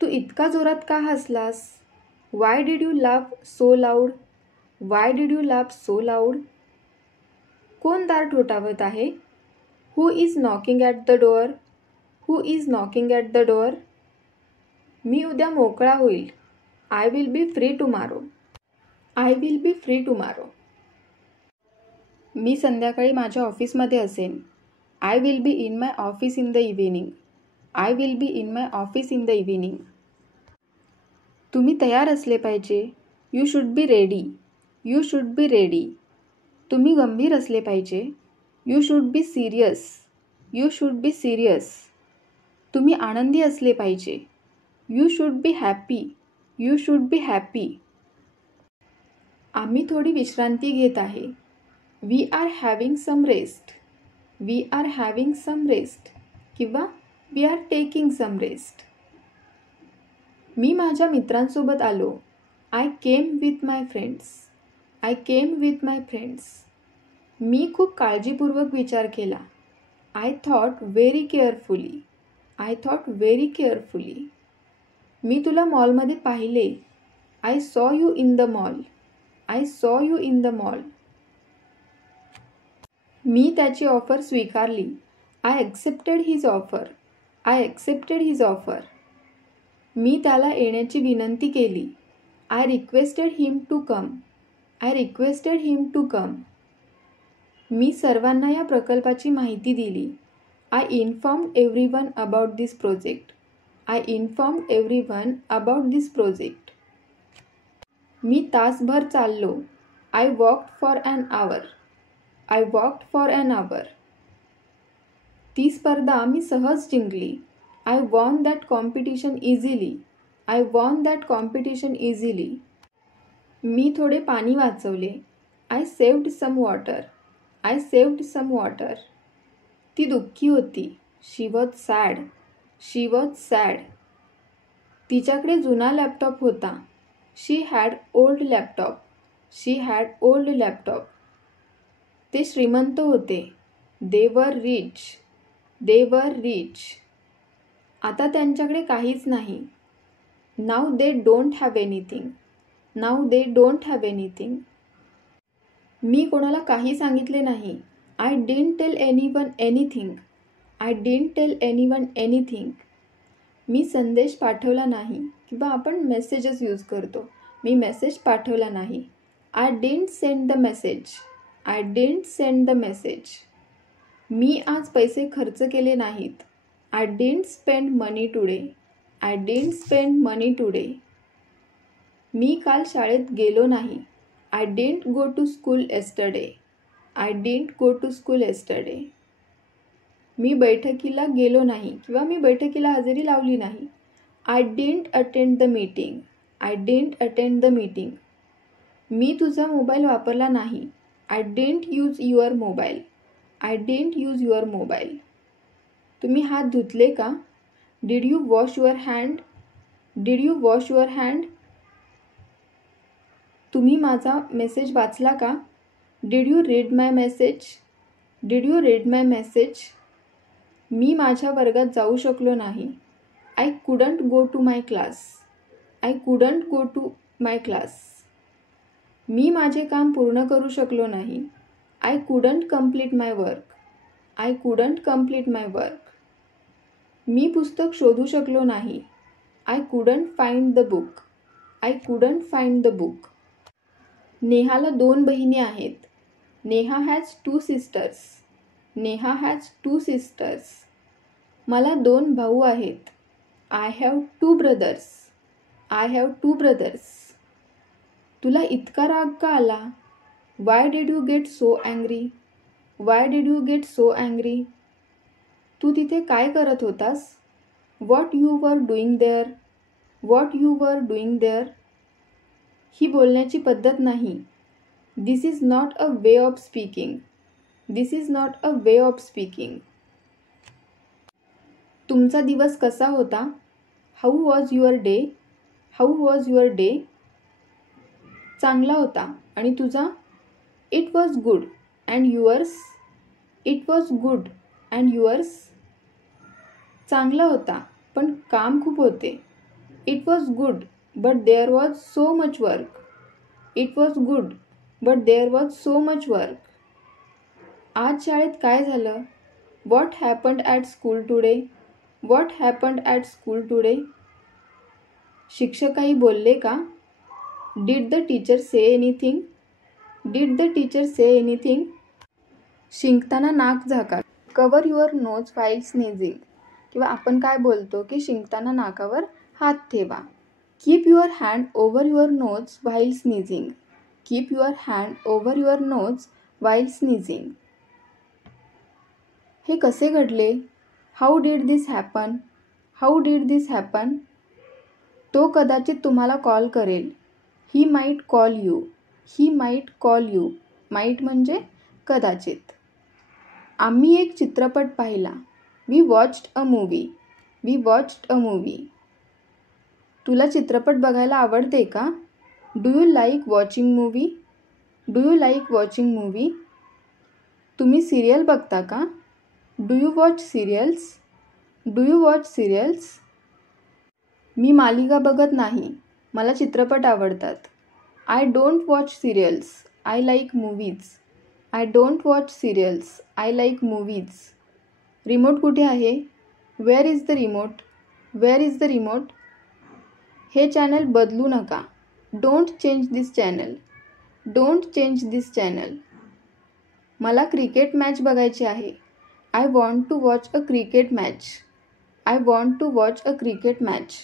तू इतका जोरात का हसलास? Why did you laugh so loud? Why did you laugh so loud? कोण दार ठोठावत आहे? Who is knocking at the door? Who is knocking at the door? मी उद्या मोकळा होईल. I will be free tomorrow. I will be free tomorrow. मी संध्याकाळी माझ्या ऑफिसमध्ये असेन. I will be in my office in the evening. I will be in my office in the evening. तुम्ही तयार असले पाहिजे. You should be ready. You should be ready. तुम्ही गंभीर असले पाहिजे. You should be serious. You should be serious. तुम्ही आनंदी असले पाहिजे. You should be happy. You should be happy. आम्ही थोडी विश्रांती घेत आहे. We are having some rest. We are having some rest किंवा we are taking some rest. मी माझ्या मित्रांसोबत आलो. I came with my friends. I came with my friends. मी खूप काळजीपूर्वक विचार केला. I thought very carefully. I thought very carefully. मी तुला मॉलमध्ये पाहिले. I saw you in the mall. I saw you in the mall. मी त्याची ऑफर स्वीकारली. I accepted his offer. I accepted his offer. मी त्याला येण्याची विनंती केली. I requested him to come. I requested him to come. मी सर्वांना या प्रकल्पाची माहिती दिली. I informed everyone about this project. I informed everyone about this project. मी तासभर चाललो. I walked for an hour. I walked for an hour. ती स्पर्धा मी सहज जिंकली. I won that competition easily. I won that competition easily. मी थोडे पाणी वाचवले. I saved some water. I saved some water. ती दुःखी होती. She was sad. She was sad. तिच्याकडे जुना लॅपटॉप होता. She had old laptop. She had old laptop. ते श्रीमंत होते. दे were rich. They were rich. आता त्यांच्याकडे काहीच नाही. Now they don't have anything. Now they don't have anything. मी कोणाला काही सांगितले नाही. I didn't tell anyone anything. I didn't tell anyone anything. मी संदेश पाठवला नाही किंवा आपण मेसेजेस यूज करतो. मी मेसेज पाठवला नाही. I didn't send the message. I didn't send the message. मी आज पैसे खर्च केले नाहीत. I didn't spend money today. I didn't spend money today. मी काल शाळेत गेलो नाही. I didn't go to school yesterday. I didn't go to school yesterday. मी बैठकीला गेलो नाही किंवा मी बैठकीला हजेरी लावली नाही. I didn't attend the meeting. I didn't attend the meeting. मी तुझा मोबाईल वापरला नाही. I didn't use your mobile. I didn't use your mobile. तुम्ही हात धुतले का? Did you wash your hand? Did you wash your hand? तुम्ही माझा मेसेज वाचला का? Did you read my message? Did you read my message? मी माझ्या वर्गात जाऊ शकलो नाही. I couldn't go to my class. I couldn't go to my class. मी माझे काम पूर्ण करू शकलो नाही. I couldn't complete my work. I couldn't complete my work. मी पुस्तक शोधू शकलो नाही. I couldn't find the book. I couldn't find the book. नेहाला 2 बहिणी आहेत. Neha has 2 sisters. Neha has 2 sisters. मला 2 भाऊ आहेत. I have 2 brothers. I have 2 brothers. तुला इतका राग का आला? Why did you get so angry? Why did you get so angry? तू तिथे काय करत होतास? What you were doing there? What you were doing there? ही बोलण्याची पद्धत नाही. This is not a way of speaking. This is not a way of speaking. तुमचा दिवस कसा होता? How was your day? How was your day? चांगला होता. आणि तुझा? It was good. And yours? It was good. And yours? चांगला होता पण काम खूप होते. It was good but there was so much work. It was good but there was so much work. आज शाळेत काय झालं? What happened at school today? What happened at school today? शिक्षक काही बोलले का? Did the teacher say anything? Did the teacher say anything? शिंकताना नाक झाका. Cover your nose while sneezing. किंवा आपण काय बोलतो की शिंकताना नाकावर हात ठेवा. Keep your hand over your nose while sneezing. Keep your hand over your nose while sneezing. हे कसे घडले? How did this happen? How did this happen? तो कदाचित तुम्हाला कॉल करेल. He might call you. He might call you. Might म्हणजे कदाचित. आम्ही एक चित्रपट पाहिला. We watched a movie. We watched a movie. तुला चित्रपट बघायला आवडते का? Do you like watching movie? Do you like watching movie? तुम्ही सिरियल बघता का? Do you watch serials? Do you watch serials? मी मालिका बघत नाही. मला चित्रपट आवडतात. I don't watch serials. I like movies. I don't watch serials. I like movies. Remote कुठे आहे? Where is the remote? Where is the remote? हे चॅनल बदलू नका. Don't change this channel. Don't change this channel. मला cricket match बघायची आहे. I want to watch a cricket match. I want to watch a cricket match.